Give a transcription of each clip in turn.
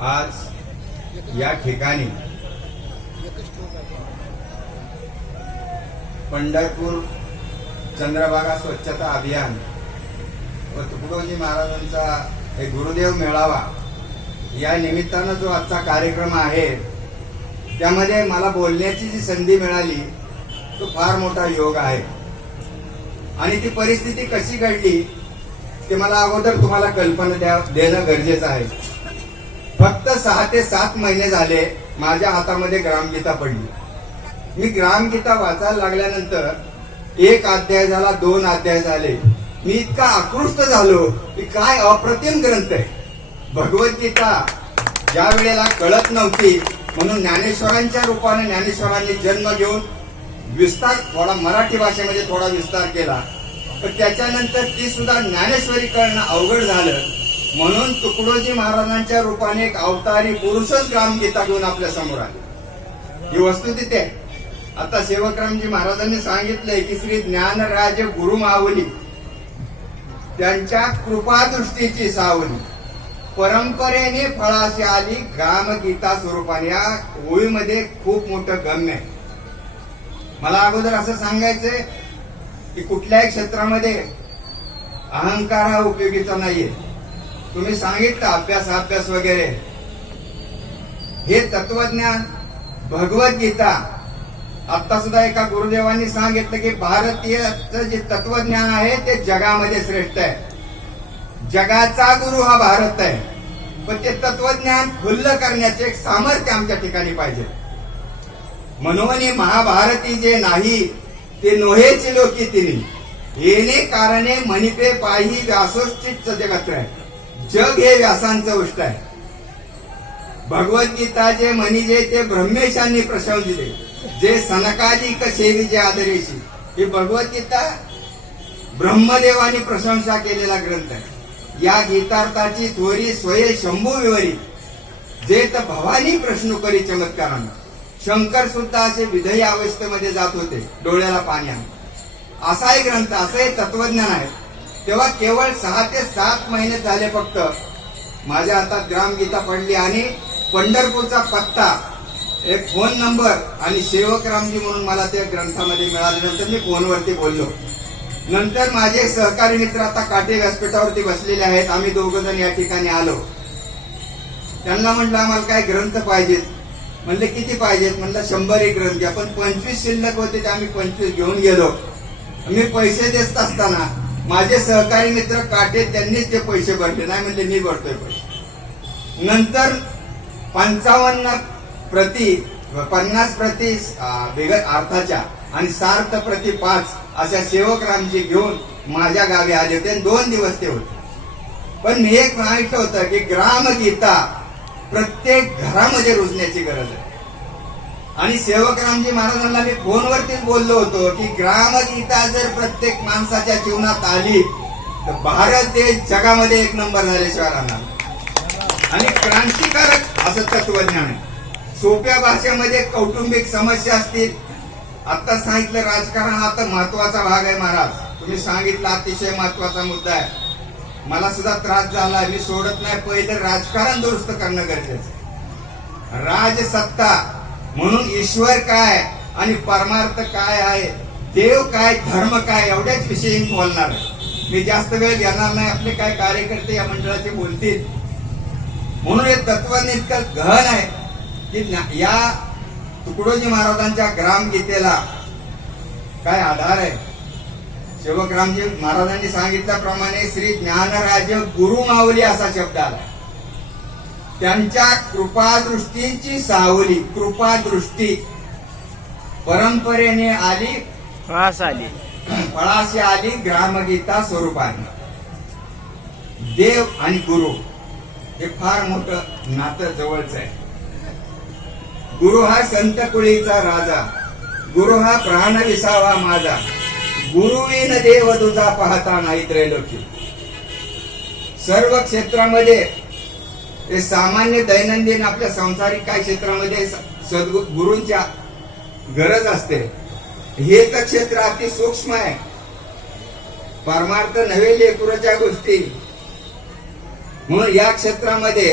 आज या ठिकाणी पंढरपूर चंद्रभागा स्वच्छता अभियान व तुकडोजी महाराजांचा हे गुरुदेव मेळावा या निमित्तानं जो आजचा कार्यक्रम आहे त्यामध्ये मला बोलण्याची जी संधी मिळाली तो फार मोठा योग आहे. आणि ती परिस्थिती कशी घडली ते मला अगोदर तुम्हाला कल्पना द्या देणं गरजेचं आहे. फक्त सहा ते सात महिने झाले माझ्या हातामध्ये ग्रामगीता पडली. मी ग्रामगीता वाचायला लागल्यानंतर एक अध्याय झाला दोन अध्याय झाले. मी इतका आकृष्ट झालो की काय अप्रतिम ग्रंथ आहे. भगवद्गीता ज्या वेळेला कळत नव्हती म्हणून ज्ञानेश्वरांच्या रूपाने ज्ञानेश्वरांनी जन्म घेऊन विस्तार थोडा मराठी भाषेमध्ये थोडा विस्तार केला. पण त्याच्यानंतर ती सुद्धा ज्ञानेश्वरी करणं अवघड झालं. म्हणून तुकडोजी महाराजांच्या रूपाने एक अवतारी पुरुषच ग्रामगीता घेऊन आपल्यासमोर आले. ही वस्तू तिथे आता सेवकरामजी महाराजांनी सांगितलंय की श्री ज्ञानराज गुरु माऊली त्यांच्या कृपादृष्टीची सावली. परंपरेने फळाशी आली ग्रामगीता स्वरूपाने. या होळीमध्ये खूप मोठं गम्य आहे. मला अगोदर असं सांगायचंय की कुठल्याही क्षेत्रामध्ये अहंकार हा उपयोगीचा नाहीये. तुम्ही सांगितलं अभ्यास अभ्यास वगैरे. हे तत्वज्ञान भगवद्गीता आता सुद्धा एका गुरुदेवांनी सांगितलं की भारतीय जे तत्वज्ञान आहे ते जगामध्ये श्रेष्ठ आहे. जगाचा गुरु हा भारत आहे. पण ते तत्वज्ञान खुल्लं करण्याचे एक सामर्थ्य आमच्या ठिकाणी पाहिजे. म्हणून हे महाभारती जे नाही ते नोहेची लोकी तिने. येणे कारणे मणिपे पाही व्यासोष्टित जगत आहे. जग हे व्यासांचं उष्ट आहे. भगवद्गीता जे म्हणजे ते ब्रह्मेशांनी प्रशंसिले जे सनकादिक सेवीचे आदरेशी ही भगवद्गीता ब्रह्मदेवानी प्रशंसा केलेला ग्रंथ आहे. या गीतार्थाची थोरी स्वये शंभू विवरी जे तर भवानी प्रश्न करी चमत्कारानं. शंकर सुद्धा असे विधयी अवस्थेमध्ये जात होते डोळ्याला पाणी आहे असाही ग्रंथ असंही तत्वज्ञान आहे. तेव्हा केवळ सहा ते सात महिने झाले फक्त. माझ्या हातात ग्रामगीता पडली आणि पंढरपूरचा पत्ता एक फोन नंबर आणि सेवकरामजी म्हणून मला त्या ग्रंथामध्ये मिळाल्यानंतर मी फोनवरती बोललो. नंतर माझे सहकारी मित्र आता काटे व्यासपीठावरती बसलेले आहेत. आम्ही दोघं जण या ठिकाणी आलो. त्यांना म्हटलं आम्हाला काय ग्रंथ पाहिजेत. म्हणले किती पाहिजेत? म्हणलं शंभर एक ग्रंथ आपण पण पंचवीस शिल्लक होते ते आम्ही पंचवीस घेऊन गेलो. मी पैसे देत असताना माझे सहकारी मित्र काटे त्यांनीच ते पैसे भरले. नाही म्हणजे मी भरतोय पैसे. नंतर पंचावन्न प्रति पन्नास प्रति अं, बिगर अर्थाच्या आणि सार्थ प्रति पाच अशा सेवकरामजी घेऊन माझ्या गावी आले होते. आणि दोन दिवस ते होते. पण मी एक म्हणायचं होतं की ग्रामगीता प्रत्येक घरामध्ये रुजण्याची गरज आहे. आणि सेवक रामजी महाराजांना मी फोनवरतीच बोललो होतो की ग्रामगीता जर प्रत्येक माणसाच्या जीवनात आली तर भारत देश जगामध्ये एक नंबर झाल्याशिवाय राहणार. आणि क्रांतिकारक असं तत्वज्ञान आहे. सोप्या भाषेमध्ये कौटुंबिक समस्या असतील. आता सांगितलं राजकारण हा तर महत्त्वाचा भाग आहे महाराज. तुम्ही सांगितलं अतिशय महत्त्वाचा मुद्दा आहे. मला सुद्धा त्रास झाला मी सोडत नाही. पहिलं राजकारण दुरुस्त करणं गरजेचं राजसत्ता म्हणून ईश्वर काय आणि परमार्थ काय आहे देव काय धर्म काय एवढ्याच विषयी बोलणार मी जास्त वेळ घेणार नाही आपले काय कार्यकर्ते या मंडळाचे बोलतील. म्हणून हे तत्व इतकं गहन आहे की या तुकडोजी महाराजांच्या ग्रामगीतेला काय आधार आहे? सेवकरामजी महाराजांनी सांगितल्याप्रमाणे श्री ज्ञानराज गुरु माऊली असा शब्द आला. त्यांच्या कृपादृष्टीची सावली कृपादृष्टी. परंपरेने आली वास आली. फळाशी आली ग्रामगीता स्वरूपाने. देव आणि गुरु हे फार मोठं नातं जवळच आहे. गुरु हा संत कुळीचा राजा. गुरु हा प्राण विसावा माझा. गुरुविन देव तुझा पाहता नाही त्रैलोकी सर्व क्षेत्रामध्ये हे सामान्य दैनंदिन आपल्या संसारिक काय क्षेत्रामध्ये सद्गुरूंच्या गरज असते. हे तर क्षेत्र अति सूक्ष्म आहे. परमार्थ नव्हे लेकुराच्या गोष्टी. म्हणून या क्षेत्रामध्ये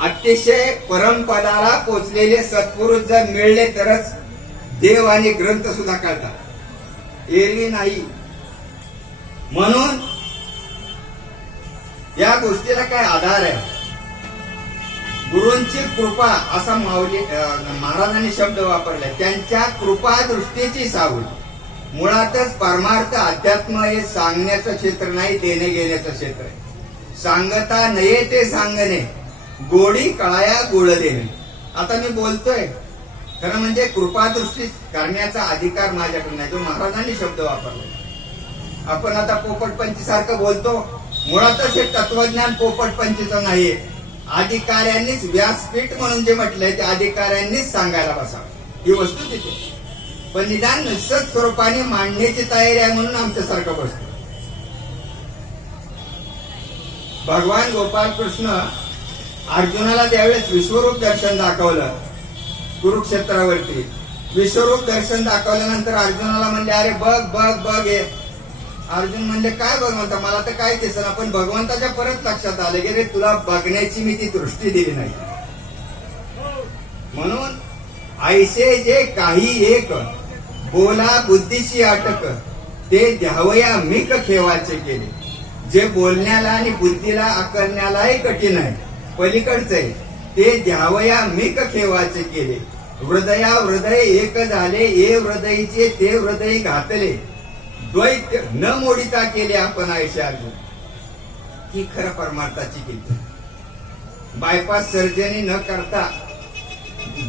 अतिशय परमपदाला पोचलेले सत्पुरुष जर मिळले तरच देव आणि ग्रंथ सुद्धा कळतात. एरवी नाही. म्हणून या गोष्टीला काय आधार आहे? गुरूंची कृपा असा माऊली महाराजांनी शब्द वापरला त्यांच्या कृपा दृष्टीची सावली. मुळातच परमार्थ अध्यात्म हे सांगण्याचं क्षेत्र नाही देणे घेण्याचं क्षेत्र आहे. सांगता नये ते सांगणे गोडी कळाया गोळ देणे. आता मी बोलतोय खरं म्हणजे कृपादृष्टी करण्याचा अधिकार माझ्याकडे नाही. जो महाराजांनी शब्द वापरला आपण आता पोपटपंची सारखं बोलतो मुळातच हे तत्वज्ञान पोपटपंचीचं नाहीये अधिकाऱ्यांनीच व्यासपीठ म्हणून जे म्हटलंय ते अधिकाऱ्यांनीच सांगायला बसावं ही वस्तू तिथे. पण निदान निसर्ग स्वरूपाने मांडण्याची तयारी आहे म्हणून आमच्यासारखं बसतो. भगवान गोपाल कृष्ण अर्जुनाला त्यावेळेस विश्वरूप दर्शन दाखवलं कुरुक्षेत्रावरती. विश्वरूप दर्शन दाखवल्यानंतर अर्जुनाला म्हणले अरे बघ बघ बघ हे अर्जुन म्हणले काय भगवंत? मला तर काय सर पण भगवंताच्या परत लक्षात आले की रे तुला बघण्याची मी ती दृष्टी दिली नाही. म्हणून ऐसे जे काही एक बोला बुद्धीशी अटक ते द्यावया मिक खेवाचे केले. जे बोलण्याला आणि बुद्धीला आकरण्यालाही कठीण आहे पलीकडचे ते द्यावया मिक खेवाचे केले. हृदया हृदय एक झाले ए हृदयचे ते हृदय घातले. द्वैत न मोडिता केले आपण आयुष्य अर्जुन ही खरं परमार्थाची किंमत बायपास सर्जरी न करता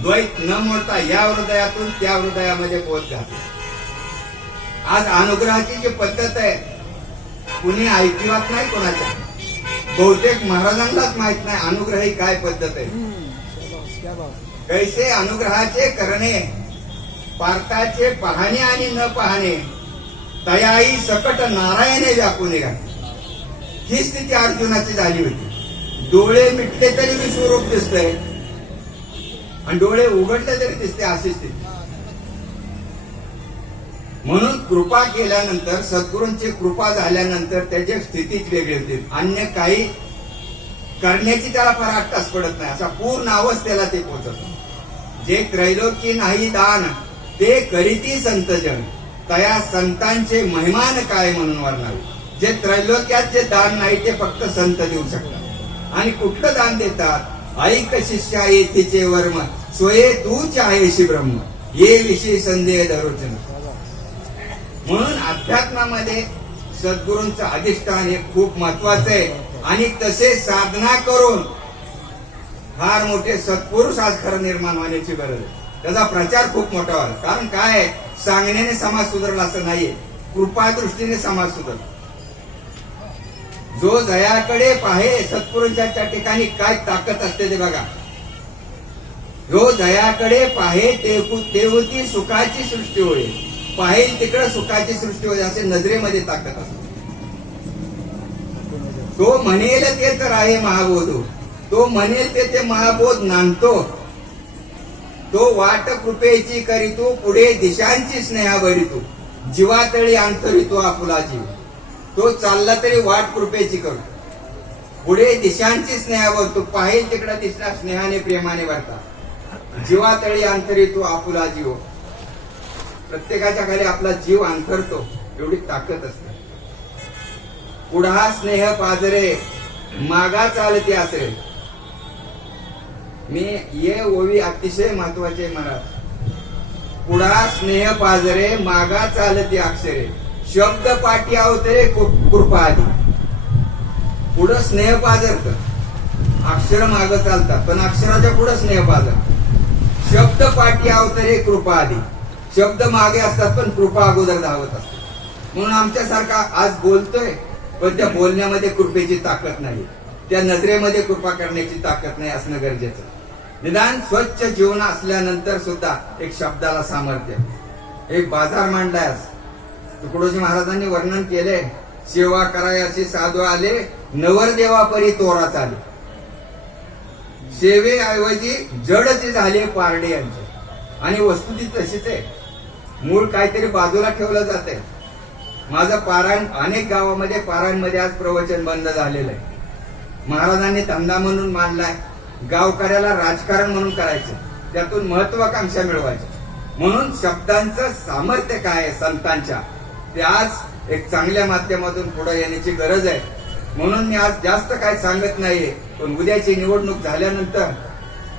द्वैत न मोडता या हृदयातून त्या हृदयामध्ये बोध घातला आज अनुग्रहाची जी पद्धत आहे कुणी ऐकिवात नाही कोणाच्या? बहुतेक महाराजांनाच माहीत नाही अनुग्रह ही काय पद्धत आहे. कैसे अनुग्रहाचे करणे पार्थाचे पाहणे आणि न पाहणे तयाई सकट नारायणे व्यापून घातली ही स्थिती अर्जुनाची झाली होती. डोळे मिटले तरी विश्वरूप दिसतंय. आणि डोळे उघडले तरी दिसते अशी स्थिती. म्हणून कृपा केल्यानंतर सद्गुरूंची कृपा झाल्यानंतर त्याची स्थितीच वेगळी होती. अन्य काही करण्याची त्याला फार आट्टास पडत नाही. असा पूर्ण अवस्थेला ते पोचत जे त्रैलोकी नाही दान ते करीती संतजन तया संतांचे महिमान काय म्हणून वर्णावे जे त्रैलोक्यात जे दान नाही ते फक्त संत देऊ शकतात. आणि कुठलं दान देतात? ऐक शिष्या येथेचे वर्म. स्वये तूच आहेशी ब्रह्म. ये विषयी संदेह धरोचन म्हणून अध्यात्मामध्ये सद्गुरूंचं अधिष्ठान हे खूप महत्वाचं आहे. आणि तसे साधना करून फार मोठे सत्पुरुष आज खरं निर्माण होण्याची गरज आहे. त्याचा प्रचार खूप मोठा व्हावा कारण काय आहे, सांगण्याने समाज सुधारला असं नाहीये. कृपा दृष्टीने समाज सुधारला. जो जयाकडे पाहे सत्पुरुषाच्या ठिकाणी काय ताकद असते ते बघा. जो जयाकडे पाहे ते- होती सुखाची सृष्टी होईल पाहिल तिकडे सुखाची सृष्टी होईल असे नजरेमध्ये ताकद असते. तो म्हणेल ते तर आहे महाबोध. तो म्हणेल ते ते महाबोध नांदतो. तो वाट कृपेची करीतो पुढे दिशांची स्नेहा भरितो. जीवातळी अंतरितो आपुला जीव. तो चालला तरी वाट कृपेची करतो पुढे दिशांची स्नेहा भरतो. पाहिल तिकडे दिसला स्नेहाने प्रेमाने भरता. जीवातळी अंतरितो आपुला जीव. प्रत्येकाच्या खाली आपला जीव अंतरतो. एवढी ताकद असते. पुढा स्नेह पाजरे मागा चालते असेल मी ये ओवी अतिशय महत्त्वाचे मला पुढा स्नेह पाजरे मागा चालती अक्षरे. शब्द पाठी अवतरे कृपा आधी. पुढं स्नेह पाजरत. अक्षर माग चालतात पण अक्षराच्या पुढं स्नेह पाजर शब्द पाठी अवतरे कृपा आधी. शब्द मागे असतात पण कृपा अगोदर धावत असतात. म्हणून आमच्यासारखा आज बोलतोय पण त्या बोलण्यामध्ये कृपेची ताकद नाही. त्या नजरेमध्ये कृपा करण्याची ताकद नाही असणं गरजेचं. निदान स्वच्छ जीवन असल्यानंतर सुद्धा एक शब्दाला सामर्थ्य. एक बाजार मांडलाय तुकडोजी महाराजांनी वर्णन केले सेवा करायची साधू आले नवरदेवापरी तोरा चाले सेवेऐवजी जडचे झाले पारडे यांचे. आणि वस्तुती तशीच आहे. मूळ काहीतरी बाजूला ठेवलं जाते माझं पारायण अनेक गावामध्ये पारायणमध्ये आज प्रवचन बंद झालेलं आहे. महाराजांनी धंदा म्हणून मांडलाय. गावकऱ्याला राजकारण म्हणून करायचं. त्यातून महत्वाकांक्षा मिळवायच्या. म्हणून शब्दांचं सामर्थ्य काय आहे संतांच्या? ते आज एक चांगल्या माध्यमातून पुढे येण्याची गरज आहे. म्हणून मी आज जास्त काय सांगत नाहीये पण उद्याची निवडणूक झाल्यानंतर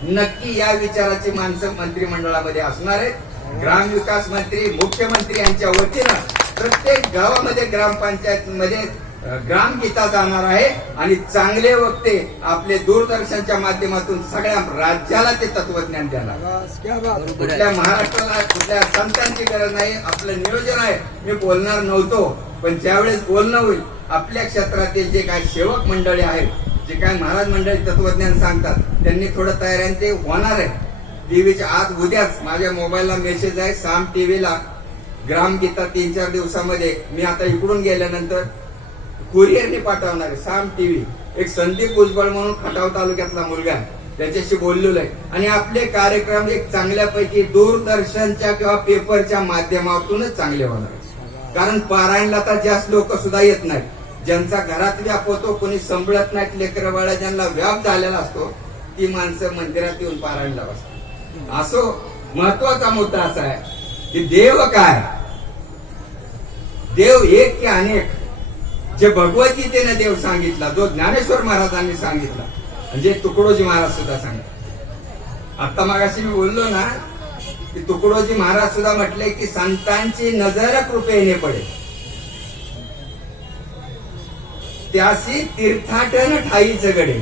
नक्की या विचाराची माणसं मंत्रिमंडळामध्ये असणार आहेत. ग्रामविकास मंत्री मुख्यमंत्री यांच्या वतीनं प्रत्येक गावामध्ये ग्रामपंचायत मध्ये ग्रामगीता जाणार आहे आणि चांगले वक्ते आपले दूरदर्शनच्या माध्यमातून सगळ्या राज्याला ते तत्वज्ञान देणार. क्या कुठल्या महाराष्ट्राला कुठल्या संतांची गरज नाही आपलं नियोजन आहे. मी बोलणार नव्हतो पण ज्यावेळेस बोलणं होईल आपल्या क्षेत्रातील जे काही सेवक मंडळी आहेत जे काही महाराज मंडळी तत्वज्ञान सांगतात त्यांनी थोडं तयाऱ्याने ते होणार आहे. टीव्हीच्या आज उद्याच माझ्या मोबाईलला मेसेज आहे साम टीव्हीला. ग्रामगीता तीन चार दिवसामध्ये मी आता इकडून गेल्यानंतर कुरिअरने पाठवणार साम टीव्ही एक संदीप भुजबळ म्हणून खटाव तालुक्यातला मुलगा त्याच्याशी बोललेलो आहे. आणि आपले कार्यक्रम एक चांगल्यापैकी दूरदर्शनच्या किंवा पेपरच्या माध्यमातूनच चांगले होणार कारण पारायणला तर जास्त लोक सुद्धा येत नाहीत. ज्यांचा घरात व्याप होतो कोणी संभळत नाहीत लेकरवाळा ज्यांना व्याप झालेला असतो ती माणसं मंदिरात येऊन पारायणला बसतात. असो महत्त्वाचा मुद्दा असा आहे की देव काय? देव एक की अनेक. जे भगवद्गीतेने देव सांगितला जो ज्ञानेश्वर महाराजांनी सांगितला म्हणजे तुकडोजी महाराज सुद्धा सांगितला आता मागाशी मी बोललो ना की तुकडोजी महाराज सुद्धा म्हटले की संतांची नजर कृपेने पडे त्याशी तीर्थाटन ठाईच गडे.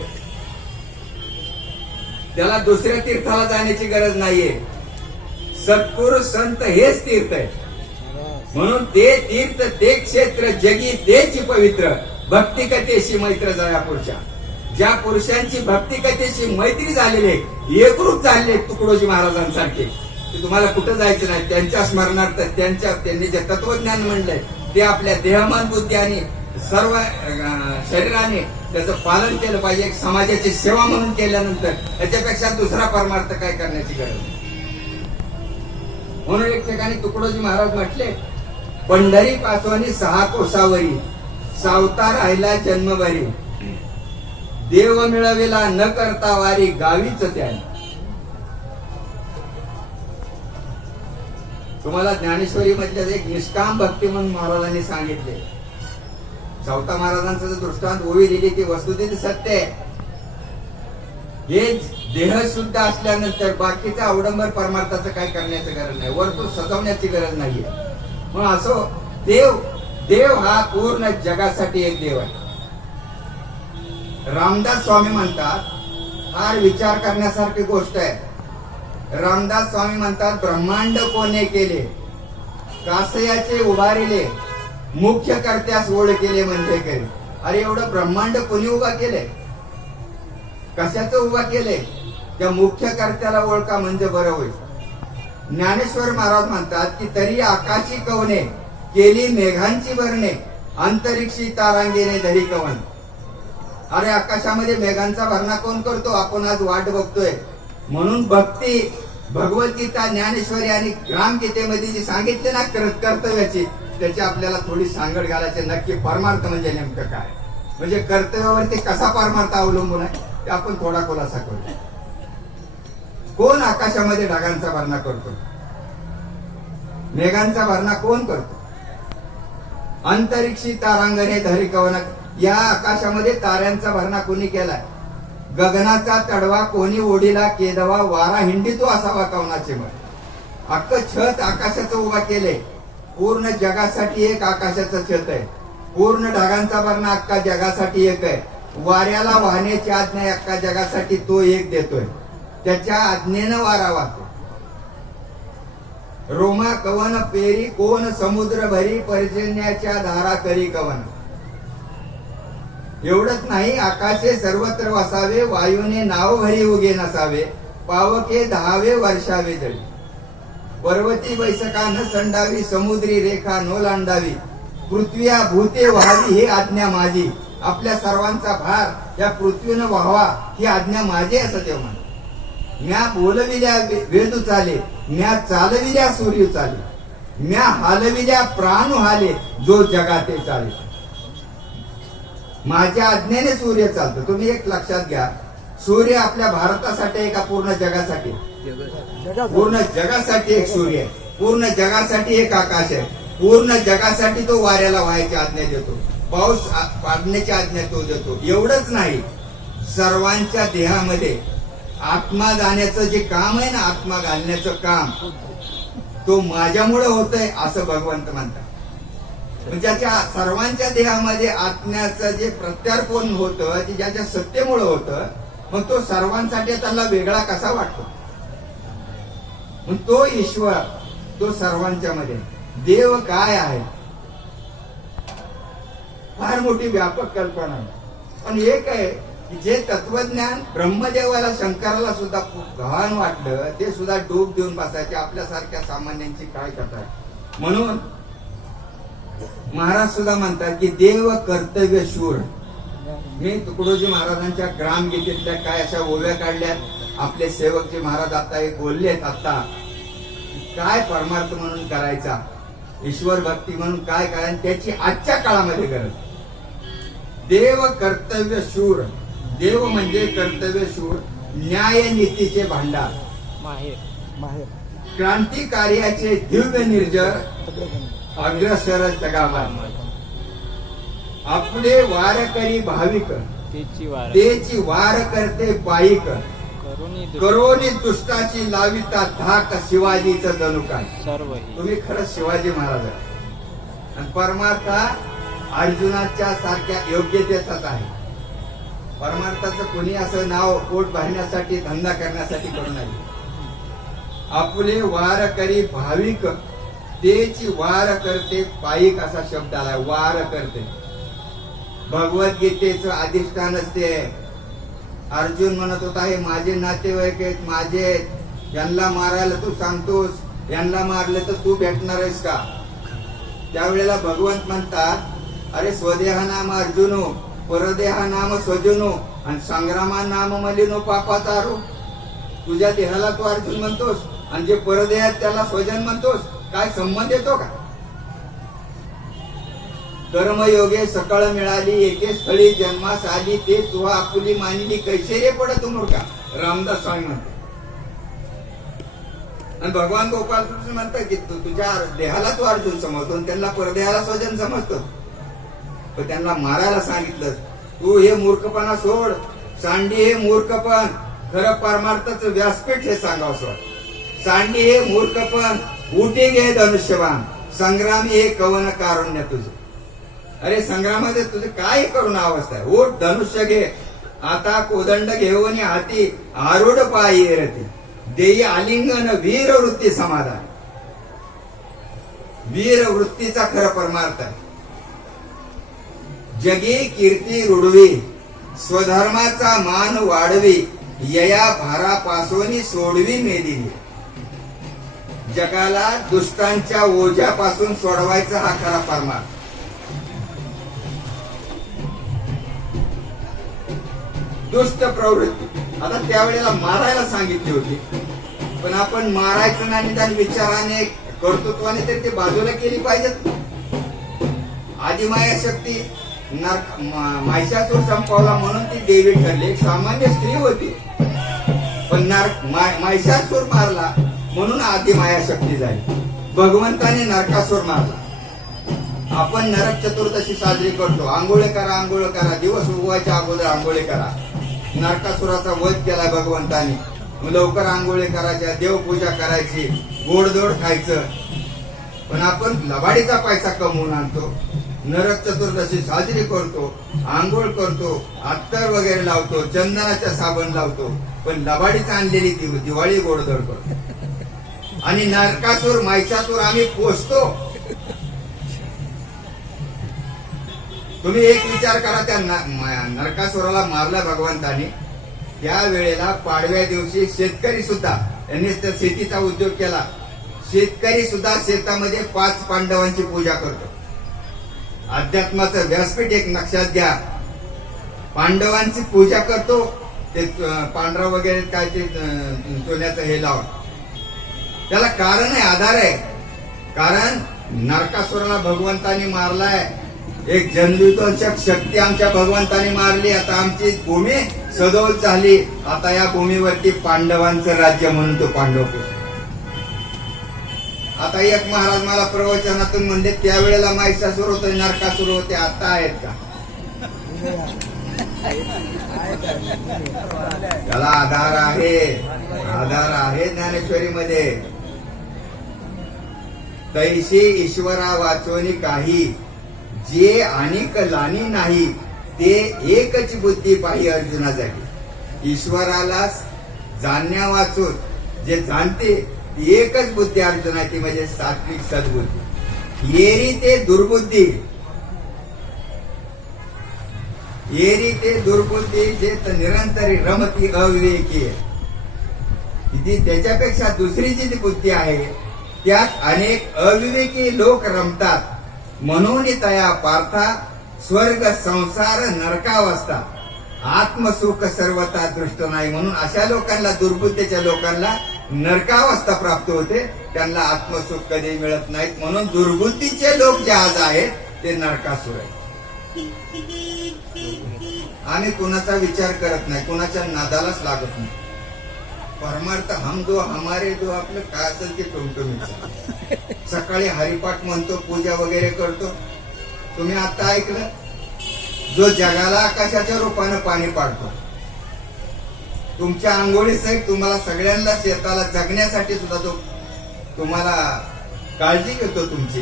त्याला दुसऱ्या तीर्थाला जाण्याची गरज नाहीये. सत्पुरुष संत हेच तीर्थ आहे. म्हणून ते तीर्थ ते क्षेत्र जगी तेची पवित्र. भक्ती कथेशी मैत्र जया पुरुषा ज्या पुरुषांची भक्ती कथेशी मैत्री झालेली आहे एकरूप झालेले तुकडोजी महाराजांसारखे. ते तुम्हाला कुठं जायचं नाही त्यांच्या स्मरणार्थ त्यांच्या त्यांनी जे तत्वज्ञान म्हणलंय ते आपल्या देहमान बुद्धी आणि सर्व शरीराने त्याचं पालन केलं पाहिजे. एक समाजाची सेवा म्हणून केल्यानंतर याच्यापेक्षा दुसरा परमार्थ काय करण्याची गरज नाही. म्हणून एक ठिकाणी तुकडोजी महाराज म्हटले पंढरी पासवानी सहा कोसावरी सावता राहिला जन्मभरी. देव मिळविला न करता वारी गावीच त्याने. तुम्हाला ज्ञानेश्वरी मधल्या एक निष्काम भक्ती म्हणून महाराजांनी सांगितले. सावता महाराजांचा दृष्टांत ओवी दिली ती वस्तुस्थिती सत्य आहे. हे देह शुद्ध असल्यानंतर बाकीचा अवडंबर परमार्थाचं काय करण्याची गरज नाही. वर तो सजवण्याची गरज नाहीये. मग असो देव देव हा पूर्ण जगासाठी एक देव आहे. रामदास स्वामी म्हणतात फार विचार करण्यासारखी गोष्ट आहे. रामदास स्वामी म्हणतात ब्रह्मांड कोणे केले? कासयाचे उभारिले मुख्य कर्त्यास ओळ केले म्हणजे केले अरे एवढं ब्रह्मांड कोणी उभा केले कशाचं उभा केले त्या मुख्य कर्त्याला ओळखा म्हणजे बरं होईल. ज्ञानेश्वर महाराज म्हणतात की तरी आकाशी कवने केली मेघांची भरणे अंतरिक्षी तारांगीने धरी कवन. अरे आकाशामध्ये मेघांचा भरणा कोण करतो? आपण आज वाट बघतोय. म्हणून भक्ती भगवद्गीता ज्ञानेश्वरी आणि ग्रामगीतेमध्ये जी सांगितले ना कर- कर्तव्याची त्याची आपल्याला थोडी सांगड घालायची नक्की परमार्थ म्हणजे नेमकं काय? म्हणजे कर्तव्यावरती कसा परमार्थ अवलंबून आहे? ते आपण थोडा खुलासा करूया. कोण आकाशामध्ये ढगांचा भरणा करतो? मेघांचा भरणा कोण करतो? अंतरिक्षी तारांगणे धरी कवन या आकाशामध्ये ताऱ्यांचा भरणा कोणी केलाय? गगनाचा तडवा कोणी ओढीला केदवा वारा हिंडी तो असावा कवनाचे मग अख्ख छत आकाशाचं उभा केले पूर्ण जगासाठी एक आकाशाचं छत आहे. पूर्ण ढगांचा भरणा अख्खा जगासाठी एक आहे. वाऱ्याला वाहण्याची आज्ञा अख्खा जगासाठी तो एक देतोय. त्याच्या आज्ञेनं वारा वाहतो रोमा कवन पेरी कोण समुद्र भरी पर्जन्याच्या धारा करी कवन. एवढंच नाही आकाशे सर्वत्र वसावे वायूने नाव भरी उगे नसावे पावके दहावे वर्षावे जळी पर्वती बैसका न संडावी समुद्री रेखा न लांडावी. पृथ्वीया भूते व्हावी ही आज्ञा माझी. आपल्या सर्वांचा भार या पृथ्वीनं व्हावा ही आज्ञा माझी असं तेव्हा म्हणतात. म्या बोलविल्या वेद वेदू चाले म्या चालविल्या सूर्य चाले म्या हालविल्या प्राणू हाले जो जगाते चाले माझ्या आज्ञेने सूर्य चालतो. तुम्ही एक लक्षात घ्या. सूर्य आपल्या भारतासाठी आहे का पूर्ण जगासाठी? पूर्ण जगासाठी एक सूर्य आहे. पूर्ण जगासाठी एक आकाश आहे. पूर्ण जगासाठी तो वाऱ्याला व्हायची आज्ञा देतो. पाऊस पाडण्याची आज्ञा तो देतो. एवढंच नाही. सर्वांच्या देहामध्ये आत्मा जाण्याचं जे काम आहे ना आत्मा घालण्याचं काम तो माझ्यामुळे होतंय असं भगवंत म्हणतात. म्हणजे ज्याच्या सर्वांच्या देहामध्ये आत्म्याचं जे प्रत्यार्पण होतं ते ज्याच्या सत्तेमुळे होतं मग तो सर्वांसाठी त्याला वेगळा कसा वाटतो? मग तो ईश्वर तो सर्वांच्या मध्ये देव काय आहे? फार मोठी व्यापक कल्पना आहे. पण एक आहे की जे तत्वज्ञान ब्रह्मदेवाला शंकराला सुद्धा खूप गहाण वाटलं ते सुद्धा डोब देऊन बसायचे आपल्यासारख्या सामान्यांची काय कथा म्हणून महाराज सुद्धा म्हणतात की देव कर्तव्य शूर. मी तुकडोजी महाराजांच्या ग्रामगीतेतल्या काय अशा ओव्या काढल्यात? आपले सेवक जे महाराज आता हे बोललेत आता. काय परमार्थ म्हणून करायचा? ईश्वर भक्ती म्हणून काय करायचं? त्याची आजच्या काळामध्ये गरज. देव कर्तव्य शूर. देव म्हणजे कर्तव्य शूर न्याय नीतीचे भांडार. माहेर. माहेर. क्रांतिकार्याचे दिव्य निर्जर अग्रसर जगावा आपले वारकरी भाविक तेची वार. तेची वार करते दु- करोनी दुष्टाची लाविता धाक शिवाजीचं जणू काय तुम्ही खरंच शिवाजी महाराज आणि परमार्थ अर्जुनाच्या सारख्या योग्यतेचाच आहे. परमार्थाचं कोणी असं नाव पोट भरण्यासाठी धंदा करण्यासाठी करू नये. आपले वार करी भाविक तेची वार करते पायिक असा शब्द आला वार करते. भगवद्गीतेचं अधिष्ठानच ते असते. अर्जुन म्हणत होता हे माझे नातेवाईक आहेत माझे आहेत. यांना मारायला तू सांगतोस यांना मारले तर तू भेटणार आहेस का? त्यावेळेला भगवंत म्हणतात अरे स्वदेहा नाम अर्जुनो परदेहा नाम स्वजनो आणि संग्रामा नाम मलिनो पापाचा आरोप तुझ्या देहाला तू अर्जुन म्हणतोस आणि जे परदेहात त्याला स्वजन म्हणतोस काय संबंध येतो का? कर्मयोगे सकळ मिळाली एके स्थळी जन्मास आली ते तुहा आपुली मानली कैसे रे पडत हो मूर्खा रामदास स्वामी म्हणते आणि भगवान गोपाल कृष्ण म्हणतात की तू तुझ्या देहाला तू अर्जुन समजतो आणि त्यांना परदेहाला स्वजन समजतो. पण त्यांना मारायला सांगितलं तू हे मूर्खपणा सोड सांडी हे मूर्खपण खरं परमार्थाचं व्यासपीठ हे सांगाव सोड. सांडी हे मूर्खपण उठी घे धनुष्यवान संग्रामी हे कवन कारुण्य तुझे. अरे संग्रामामध्ये तुझे काय करून अवस्था आहे? ओट धनुष्य घे. आता कोदंड घेऊन हाती आरूढ पायी रती देई आलिंगन वीर वृत्ती समाधान. वीर वृत्तीचा खरं परमार्थ आहे. जगी कीर्ती रुडवी स्वधर्माचा मान वाढवी यया भारापासून सोडवी मेदिली जगाला दुष्टांच्या ओझ्यापासून सोडवायचा हा खरा परमार्थ दुष्ट प्रवृत्ती. आता त्यावेळेला मारायला सांगितली होती. पण आपण मारायचं नाही निदान विचाराने कर्तृत्वाने तर ते बाजूला केली पाहिजेत. आदिमाया शक्ती महिषासूर संपवला म्हणून ती देवी ठरली. सामान्य स्त्री होती. पण नर मा- महिषासूर मारला म्हणून आदिमाया शक्ती झाली. भगवंताने नरकासूर मारला. आपण नरक चतुर्दशी साजरी करतो. आंघोळे करा आंघोळ करा. दिवस उगवायच्या अगोदर आंघोळे करा. नरकासुराचा वध केला भगवंताने. लवकर आंघोळे करायच्या देवपूजा करायची गोडधोड खायचं. पण आपण लबाडीचा पैसा कमवून आणतो. नरक चतुर्दशी साजरी करतो आंघोळ करतो अत्तर वगैरे लावतो चंदनाचा साबण लावतो पण लबाडीच आणलेली दिवाळी गोडधड करतो. आणि नरकासूर मायसासूर आम्ही पोचतो तुम्ही एक विचार करा त्या नरकासुराला मारला भगवंताने. त्या वेळेला पाडव्या दिवशी शेतकरी सुद्धा यांनी त्या शेतीचा उद्योग केला. शेतकरी सुद्धा शेतामध्ये पाच पांडवांची पूजा करतो. अध्यात्माचं व्यासपीठ एक लक्षात घ्या. पांडवांची पूजा करतो ते पांढरा वगैरे काय ते सोन्याचं हे लाव त्याला कारण आहे आधार आहे. कारण नरकासुराला भगवंतानी मारलाय. एक जनविध्वंसक शक्ती आमच्या भगवंताने मारली. आता आमची भूमी सदोल झाली. आता या भूमीवरती पांडवांचं राज्य म्हणून तो पांडव आता एक महाराज मला प्रवचनातून म्हणले त्यावेळेला महिषासूर होते नरकासूर होते आता आहेत का? त्याला आधार आहे. आधार आहे ज्ञानेश्वरी मध्ये तैशी ईश्वरा वाचवणी काही जे आणि लानी नाही ते एकच बुद्धी पाहि अर्जुनासाठी. ईश्वराला जाणण्या वाचून जे जाणते एकच बुद्धी अर्जुनाची म्हणजे सात्विक सद्बुद्धी. येरी ते दुर्बुद्धी. येरी ते दुर्बुद्धी जे निरंतरी रमती अविवेकी आहे. ती त्याच्यापेक्षा दुसरी जी बुद्धी आहे त्यात अनेक अविवेकी लोक रमतात. म्हणून तया पार्था स्वर्ग संसार नरकावस्था आत्मसुख सर्वता दृष्ट नाही म्हणून अशा लोकांना दुर्बुद्धीच्या लोकांना नरकावस्था प्राप्त होते. त्यांना आत्मसुख कधी मिळत नाहीत म्हणून दुर्बुद्धीचे लोक जे आज आहेत ते नरकासुर आहेत. आणि कुणाचा विचार करत नाही कुणाच्या नादालाच लागत नाही. परमार्थ हम दो हमारे दो आपलं काय असेल ते टुमटुमीचं सकाळी हरिपाठ म्हणतो पूजा वगैरे करतो. तुम्ही आता ऐकलं? जो जगाला आकाशाच्या रूपानं पाणी पाडतो. तुमच्या आंघोळी सहित तुम्हाला सगळ्यांना शेताला जगण्यासाठी सुद्धा तो तुम्हाला काळजी घेतो तुमची.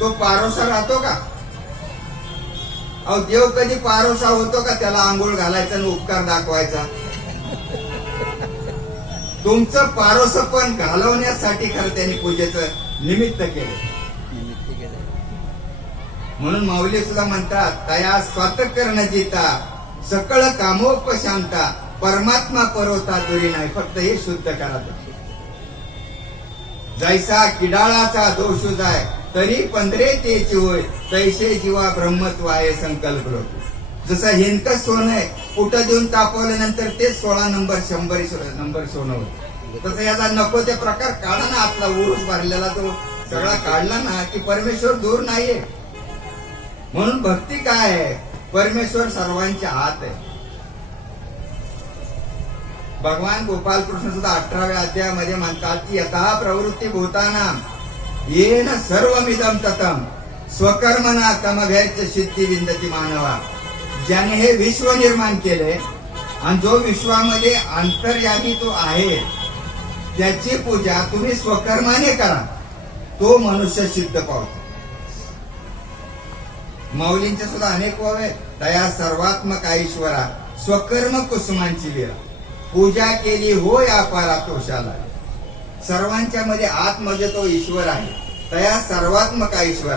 तो पारोसा राहतो का? अहो देव कधी पारोसा होतो का? त्याला आंघोळ घालायचा आणि उपकार दाखवायचा. तुमचं पारोस पण घालवण्यासाठी खरं त्यांनी पूजेचं निमित्त केलं. म्हणून माऊली सुद्धा म्हणतात तया स्वत कर्ण जिता सकळ कामोपशांता परमात्मा परवता दुरी नाही फक्त हे शुद्ध करा तुम्ही. जैसा किडाळाचा दोष जाय तरी पंधरे तेची होय तैसे जीवा ब्रह्मत्व आहे संकल्प लोक. जसं हिंक सोनं आहे कुठं देऊन तापवल्यानंतर ते सोळा नंबर शंभर नंबर सोनं होत. तसं याचा नको ते प्रकार काढा ना आपला उरूस भरलेला तो सगळा काढला ना की परमेश्वर दूर नाहीये. म्हणून भक्ती काय आहे? परमेश्वर सर्वांच्या हात आहे. भगवान गोपाल कृष्ण सुद्धा अठराव्या अध्यायामध्ये म्हणतात की यथा प्रवृत्ती भूताना येन सर्वमिदम ततम स्वकर्मना तमभ्याच सिद्धी विंदती मानवा. ज्याने हे विश्व निर्माण केले आणि जो विश्वामध्ये अंतर्यामी तो आहे त्याची पूजा तुम्ही स्वकर्माने करा तो मनुष्य सिद्ध पावतो. मौलींच्या सुद्धा अनेक वाव आहेत. तया सर्वात्मक ऐश्वरा स्वकर्म कुसुमांची लिहा पूजा केली होय आपला तोषाला. सर्वांच्या मध्ये आतमध्ये तो ईश्वर आहे. तया सर्वात्मक ईश्वर